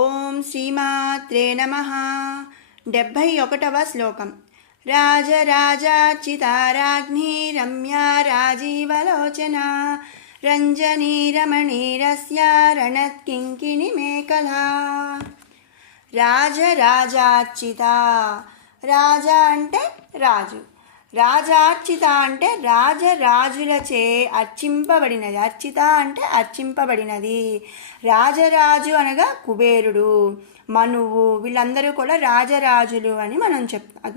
ఓం శ్రీమాత్రే నమః. 71వ శ్లోకం. రాజరాజార్చితారాజ్ఞీ రమ్యా రాజీవలోచనా రంజనీ రమణీరస్య రణత్కింకిణి మేఖలా. రాజరాజార్చిత, రాజా అంటే రాజు, రాజార్చిత అంటే రాజరాజులచే అర్చింపబడినది. అర్చిత అంటే అర్చింపబడినది. రాజరాజు అనగా కుబేరుడు, మనువు, వీళ్ళందరూ కూడా రాజరాజులు అని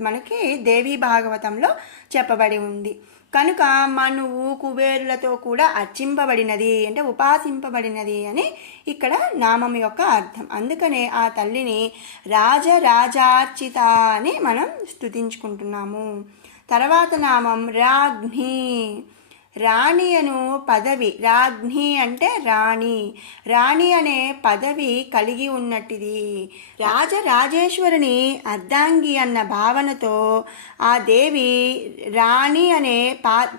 మనకి దేవీ భాగవతంలో చెప్పబడి ఉంది. కనుక మనువు కుబేరులతో కూడా అర్చింపబడినది అంటే ఉపాసింపబడినది అని ఇక్కడ నామం యొక్క అర్థం. అందుకనే ఆ తల్లిని రాజరాజార్చిత అని మనం స్తుతించుకుంటున్నాము. తర్వాత నామం రాజ్ఞి. రాణి అను పదవి, రాజ్ఞి అంటే రాణి, రాణి అనే పదవి కలిగి ఉన్నట్టిది. రాజరాజేశ్వరుని అర్ధాంగి అన్న భావనతో ఆ దేవి రాణి అనే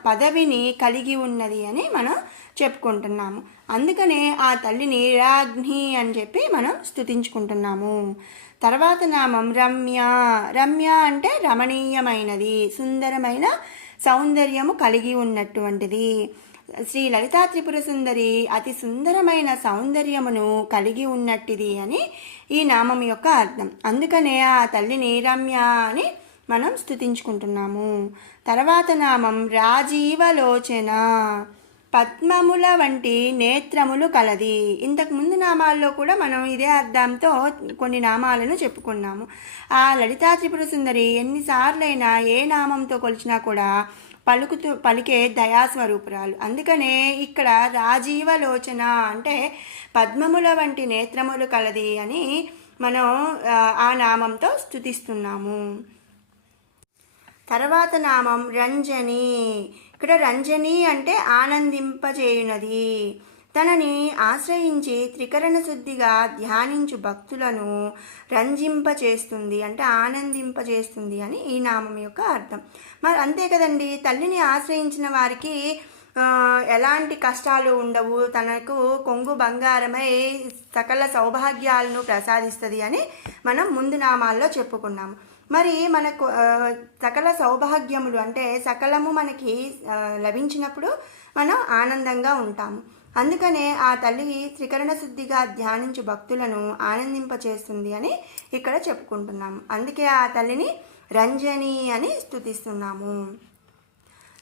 పదవిని కలిగి ఉన్నది అని మనం చెప్పుకుంటున్నాము. అందుకనే ఆ తల్లిని రాజ్ఞి అని చెప్పి మనం స్తుతించుకుంటున్నాము. తర్వాత నామం రమ్య. రమ్య అంటే రమణీయమైనది, సుందరమైన సౌందర్యము కలిగి ఉన్నటువంటిది. శ్రీ లలితా త్రిపుర సుందరి అతి సుందరమైన సౌందర్యమును కలిగి ఉన్నట్టిది అని ఈ నామం యొక్క అర్థం. అందుకనే ఆ తల్లిని రమ్య అని మనం స్తుతించుకుంటున్నాము. తర్వాత నామం రాజీవలోచన. పద్మముల వంటి నేత్రములు కలది. ఇంతకు ముందు నామాల్లో కూడా మనం ఇదే అర్థంతో కొన్ని నామాలను చెప్పుకున్నాము. ఆ లలితా త్రిపుర సుందరి ఎన్నిసార్లైనా ఏ నామంతో కొలిచినా కూడా పలికే దయాస్వరూపురాలు. అందుకనే ఇక్కడ రాజీవలోచన అంటే పద్మముల వంటి నేత్రములు కలది అని మనం ఆ నామంతో స్తుతిస్తున్నాము. తర్వాత నామం రంజని. ఇక్కడ రంజని అంటే ఆనందింపజేయునది. తనని ఆశ్రయించి త్రికరణ శుద్ధిగా ధ్యానించు భక్తులను రంజింపచేస్తుంది అంటే ఆనందింపజేస్తుంది అని ఈ నామం యొక్క అర్థం. మరి అంతే కదండి, తల్లిని ఆశ్రయించిన వారికి ఎలాంటి కష్టాలు ఉండవు, తనకు కొంగు బంగారమై సకల సౌభాగ్యాలను ప్రసాదిస్తుంది అని మనం ముందు నామాల్లో చెప్పుకున్నాము. మరి మనకు సకల సౌభాగ్యములు అంటే సకలము మనకి లభించినప్పుడు మనం ఆనందంగా ఉంటాము. అందుకనే ఆ తల్లి త్రికరణ శుద్ధిగా ధ్యానించు భక్తులను ఆనందింపచేస్తుంది అని ఇక్కడ చెప్పుకుంటున్నాము. అందుకే ఆ తల్లిని రంజని అని స్తుతిస్తున్నాము.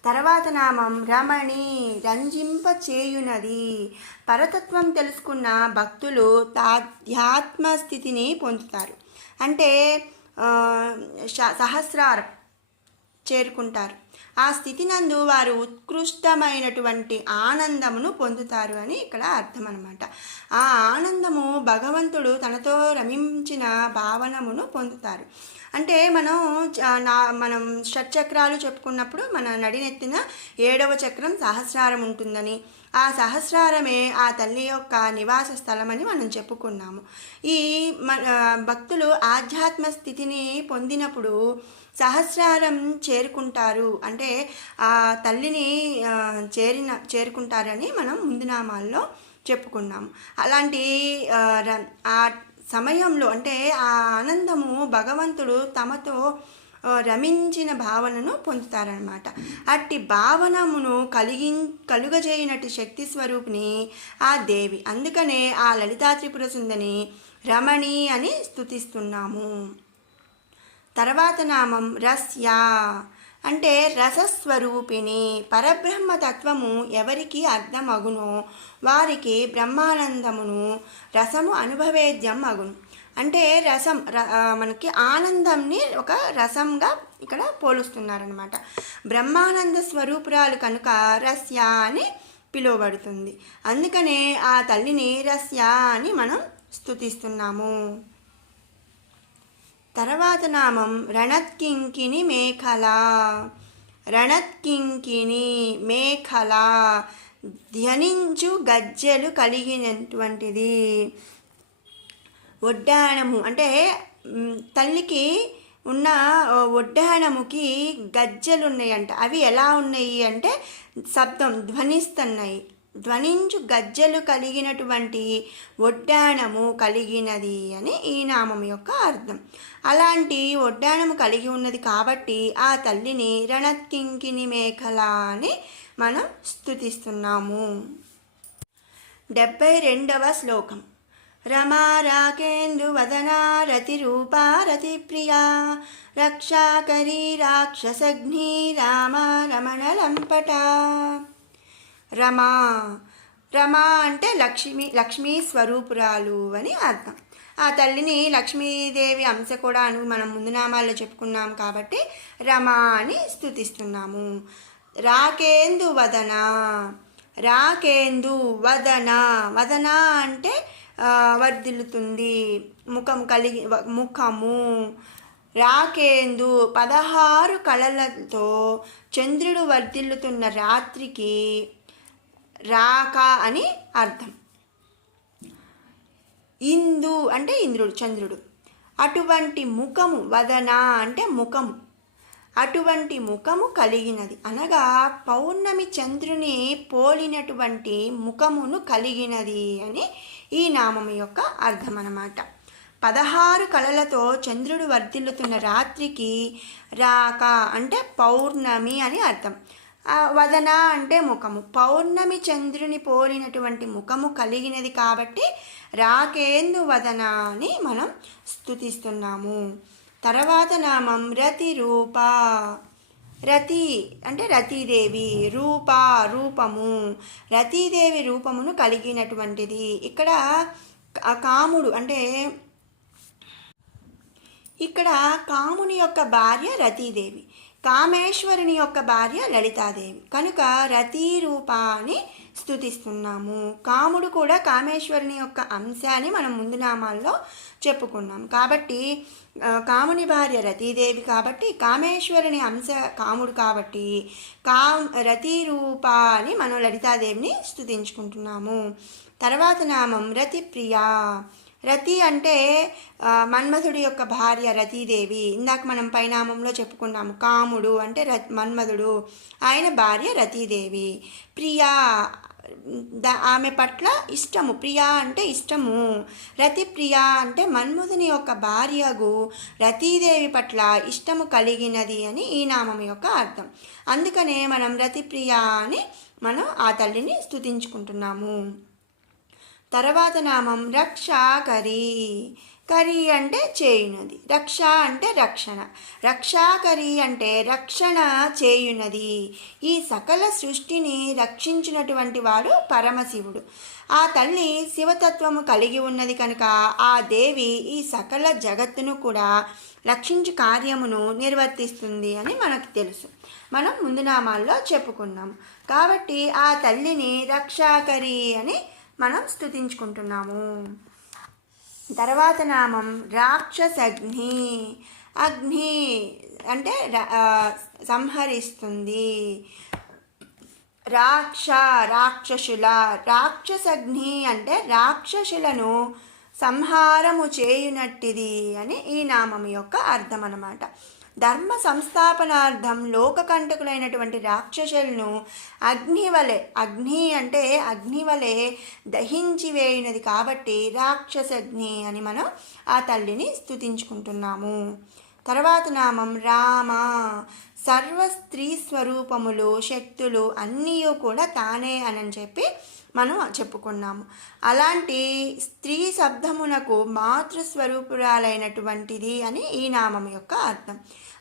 తర్వాత నామం రమణి. రంజింప చేయునది. పరతత్వం తెలుసుకున్న భక్తులు తాధ్యాత్మ స్థితిని పొందుతారు. అంటే సహస్రారం చేరుకుంటారు. ఆ స్థితి నందు వారు ఉత్కృష్టమైనటువంటి ఆనందమును పొందుతారు అని ఇక్కడ అర్థం అన్నమాట. ఆ ఆనందము భగవంతుడు తనతో రమించిన భావనమును పొందుతారు. అంటే మనం షట్చక్రాలు చెప్పుకున్నప్పుడు మన నడినెత్తిన 7వ చక్రం సహస్రారం ఉంటుందని, ఆ సహస్రారమే ఆ తల్లి యొక్క నివాస స్థలమని మనం చెప్పుకున్నాము. ఈ భక్తులు ఆధ్యాత్మ స్థితిని పొందినప్పుడు సహస్రారం చేరుకుంటారు అంటే ఆ తల్లిని చేరుకుంటారని మనం ముందు నామాల్లో చెప్పుకున్నాము. అలాంటి ఆ సమయంలో అంటే ఆ ఆనందము భగవంతుడు తమతో రమించిన భావనను పొందుతారనమాట. అట్టి భావనమును కలుగజేయనటి శక్తి స్వరూపిణి ఆ దేవి. అందుకనే ఆ లలితా త్రిపుర సుందరిని రమణి అని స్తుతిస్తున్నాము. తర్వాత నామం రస్య అంటే రసస్వరూపిణి. పరబ్రహ్మతత్వము ఎవరికి అర్థమగునో వారికి బ్రహ్మానందమును రసము అనుభవేద్యం అగును. అంటే రసం మనకి ఆనందంని ఒక రసంగా ఇక్కడ పోలుస్తున్నారనమాట. బ్రహ్మానంద స్వరూపురాలు కనుక రస్య అని పిలువబడుతుంది. అందుకనే ఆ తల్లిని రస్య అని మనం స్తుతిస్తున్నాము. తర్వాత నామం రణత్కింకిణి మేఖలా. రణత్కింకిణి మేఖలా ధ్వనించు గజ్జెలు కలిగినటువంటిది. ఒడ్డాణము అంటే తల్లికి ఉన్న ఒడ్డాణముకి గజ్జెలు ఉన్నాయంట. అవి ఎలా ఉన్నాయి అంటే శబ్దం ధ్వనిస్తున్నాయి. ధ్వనించు గజ్జెలు కలిగినటువంటి ఒడ్డాణము కలిగినది అని ఈ నామం యొక్క అర్థం. అలాంటి ఒడ్డాణము కలిగి ఉన్నది కాబట్టి ఆ తల్లిని రణత్కింకిణి మేఖల అని మనం స్తుతిస్తున్నాము. 72వ శ్లోకం. రమా రాకేందు వదనా రతిరూపా రతిప్రియా రక్షాకరీ రాక్షసఘ్ని రామ రమణ లంపట. రమా రమా అంటే లక్ష్మీ స్వరూపురాలు అని అర్థం. ఆ తల్లిని లక్ష్మీదేవి అంశ కూడా అని మనం ముందు నామాల్లో చెప్పుకున్నాం కాబట్టి రమా అని స్తుతిస్తున్నాము. రాకేందు వదన, రాకేందు వదన, వదన అంటే వర్ధిల్లుతుంది, ముఖము. రాకేందు 16 కళలతో చంద్రుడు వర్ధిల్లుతున్న రాత్రికి రాక అని అర్థం. ఇందు అంటే ఇంద్రుడు, చంద్రుడు. అటువంటి ముఖము, వదన అంటే ముఖము, అటువంటి ముఖము కలిగినది అనగా పౌర్ణమి చంద్రుని పోలినటువంటి ముఖమును కలిగినది అని ఈ నామం యొక్క అర్థం అన్నమాట. 16 కళలతో చంద్రుడు వర్ధిల్లుతున్న రాత్రికి రాక అంటే పౌర్ణమి అని అర్థం. వదన అంటే ముఖము, పౌర్ణమి చంద్రుని పోలినటువంటి ముఖము కలిగినది కాబట్టి రాకేందు వదన అని మనం స్తుతిస్తున్నాము. తర్వాత నామం రతి రూప. రతి అంటే రతీదేవి, రూప రూపము, రతీదేవి రూపమును కలిగినటువంటిది. ఇక్కడ కాముడు అంటే ఇక్కడ కాముని యొక్క భార్య రతీదేవి, కామేశ్వరుని యొక్క భార్య లలితాదేవి కనుక రతీ రూప అని స్తుతిస్తున్నాము. కాముడు కూడా కామేశ్వరుని యొక్క అంశ అని మనం ముందు నామాల్లో చెప్పుకున్నాం కాబట్టి కాముని భార్య రతీదేవి కాబట్టి కామేశ్వరుని అంశ కాముడు కాబట్టి రతీ రూప అని మనం లలితాదేవిని స్తుతించుకుంటున్నాము. తర్వాత నామం రతిప్రియా. రతి అంటే మన్మధుడి యొక్క భార్య రతీదేవి. ఇందాక మనం పైనామంలో చెప్పుకున్నాము. కాముడు అంటే మన్మధుడు, ఆయన భార్య రతీదేవి. ప్రియా ఆమె పట్ల ఇష్టము, ప్రియా అంటే ఇష్టము. రతిప్రియా అంటే మన్మధుని యొక్క భార్యగు రతీదేవి పట్ల ఇష్టము కలిగినది అని ఈ నామం యొక్క అర్థం. అందుకనే మనం రతిప్రియా అని మనం ఆ తల్లిని స్తుతించుకుంటున్నాము. తర్వాత నామం రక్షాకరీ. కరీ అంటే చేయునది, రక్ష అంటే రక్షణ, రక్షాకరీ అంటే రక్షణ చేయునది. ఈ సకల సృష్టిని రక్షించినటువంటి వాడు పరమశివుడు. ఆ తల్లి శివతత్వము కలిగి ఉన్నది కనుక ఆ దేవి ఈ సకల జగత్తును కూడా రక్షించు కార్యమును నిర్వర్తిస్తుంది అని మనకు తెలుసు, మనం ముందు నామాల్లో చెప్పుకున్నాం. కాబట్టి ఆ తల్లిని రక్షాకరీ అని మనం స్తుతించుకుంటున్నాము. తర్వాత నామం రాక్షసగ్ని. అగ్ని అంటే సంహరిస్తుంది. రాక్షసుల, రాక్షసగ్ని అంటే రాక్షసులను సంహారము చేయునట్టిది అని ఈ నామం యొక్క అర్థం అన్నమాట. ధర్మ సంస్థాపనార్థం లోకకంటకులైనటువంటి రాక్షసులను అగ్ని అంటే అగ్ని వలె దహించి వేయునది కాబట్టి రాక్షసగ్ని అని మనం ఆ తల్లిని స్తుతించుకుంటున్నాము. తర్వాత నామం రామ. సర్వ స్త్రీ స్వరూపములు శక్తులు అన్నీ కూడా తానే అని చెప్పి మనం చెప్పుకున్నాము. అలాంటి స్త్రీ శబ్దమునకు మాతృస్వరూపురాలైనటువంటిది అని ఈ నామం యొక్క అర్థం.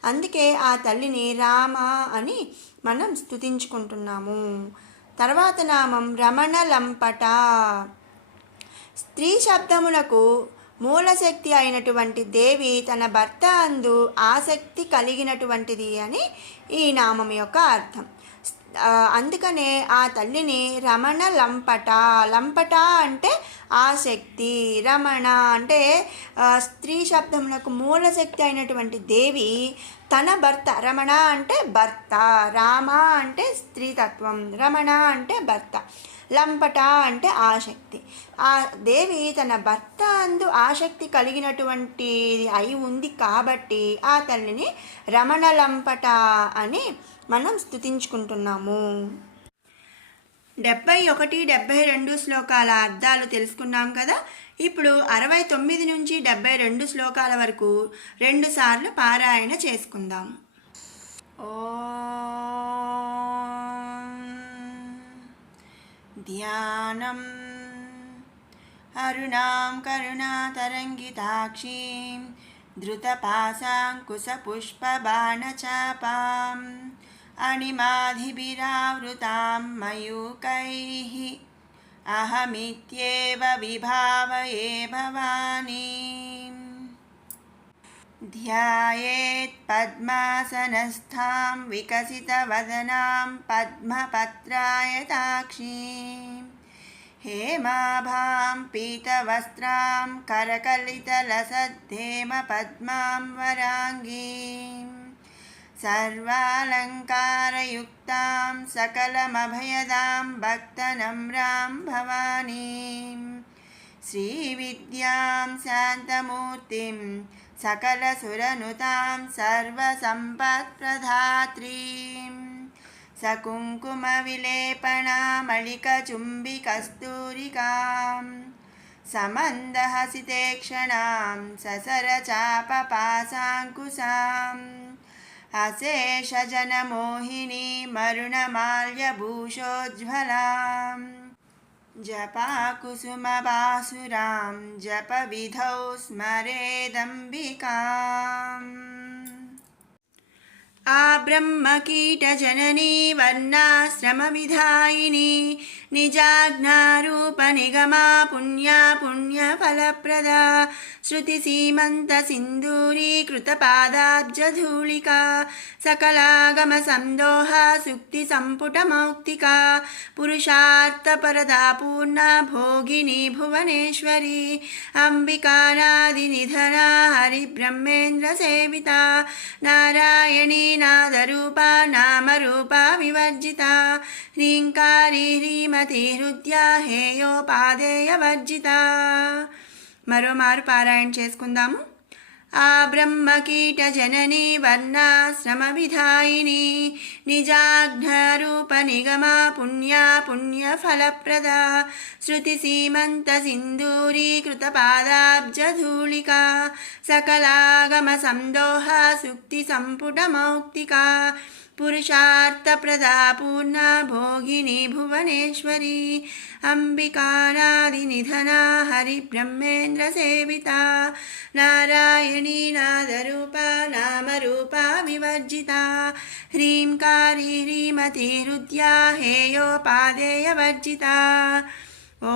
అందుకే ఆ తల్లిని రామ అని మనం స్తుతించుకుంటున్నాము. తర్వాత నామం రమణ లంపట. స్త్రీ శబ్దమునకు మూలశక్తి అయినటువంటి దేవి తన భర్త అందు ఆసక్తి కలిగినటువంటిది అని ఈ నామం యొక్క అర్థం. అందుకనే ఆ తల్లిని రమణ లంపట. లంపట అంటే ఆసక్తి, రమణ అంటే స్త్రీ శబ్దమునకు మూలశక్తి అయినటువంటి దేవి తన భర్త, రమణ అంటే భర్త, రామ అంటే స్త్రీతత్వం, రమణ అంటే భర్త, లంపట అంటే ఆసక్తి. ఆ దేవి తన భర్త అందు ఆసక్తి కలిగినటువంటి అయి ఉంది కాబట్టి ఆ తల్లిని రమణ లంపట అని మనం స్తుతించుకుంటున్నాము. 71, 72 శ్లోకాల అర్థాలు తెలుసుకున్నాం కదా. ఇప్పుడు 69 నుంచి 72 శ్లోకాల వరకు 2 సార్లు పారాయణ చేసుకుందాం. ఓం ధ్యానం అరుణాం కరుణాతరంగితాక్షీం ధృతపాశాంకుశపుష్పబాణచాపాం అణిమాధిభిరావృతాం మయూకైః అహమిత్యేవ విభావయే భవానీం. ధ్యాయేత్ పద్మాసనస్థాం వికసితవదనాం పద్మపత్రాయతాక్షీం హేమాభాం పీతవస్త్రాం కరకలితలసద్ధేమపద్మాం వరాంగీం సర్వాలంకారయుక్తాం సకలమభయదాం భక్తనమ్రాం భవానీం శ్రీవిద్యాం శాంతమూర్తిం సకలసురనుతాం సర్వసంపత్ప్రదాత్రీం సకుంకుమవిలేపనామళికచుంబికస్తూరికాం సమందహసితేక్షణాం ససరచాపపాశాంకుశాం అశేషజనమోహినీ మరుణమాల్యభూషోజ్వలాం జపాకుసుమబాసురాం జపవిధౌ స్మరేదంబికాం. ఆ బ్రహ్మకీటజననీ వర్ణాశ్రమవిధాయిని నిజాజ్ఞారూపనిగమా పుణ్యా పుణ్యఫలప్రదా శృతిసీమంతసింధూరీకృతపాదాబ్జధూళికా సకలాగమసందోహా సుక్తిసంపుటమౌక్తికా పురుషార్థపరదా పూర్ణా భోగిని భువనేశ్వరీ అంబికానాదినిధనా హరిబ్రహ్మేంద్రసేవితా నారాయణీ నాదరూపా నామరూపా వివర్జితా హ్రీంకారీ హ్రీమతి హృద్యా హేయోపాదేయవర్జితా. మరోమారు పారాయణ చేసుకుందాము. ఆ బ్రహ్మకీటజననీ వర్ణాశ్రమవిధాయిని నిజాజ్ఞరూపనిగమా పుణ్యా పుణ్యఫలప్రదా శృతిసీమంతసింధూరీకృతపాదాబ్జధూళికా సకలాగమసందోహా సుక్తిసంపుటమౌక్తికా పురుషార్థప్రదా పూర్ణా భోగిని భువనేశ్వరీ అంబికానాదినిధనా హరిబ్రహ్మేంద్రసేవితా నారాయణీ నాదరూపా నామరూపా వివర్జితా హ్రీంకారీ హ్రీమతి హృద్యా హేయోపాదేయవర్జితా.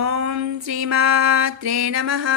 ఓం శ్రీమాత్రే నమః.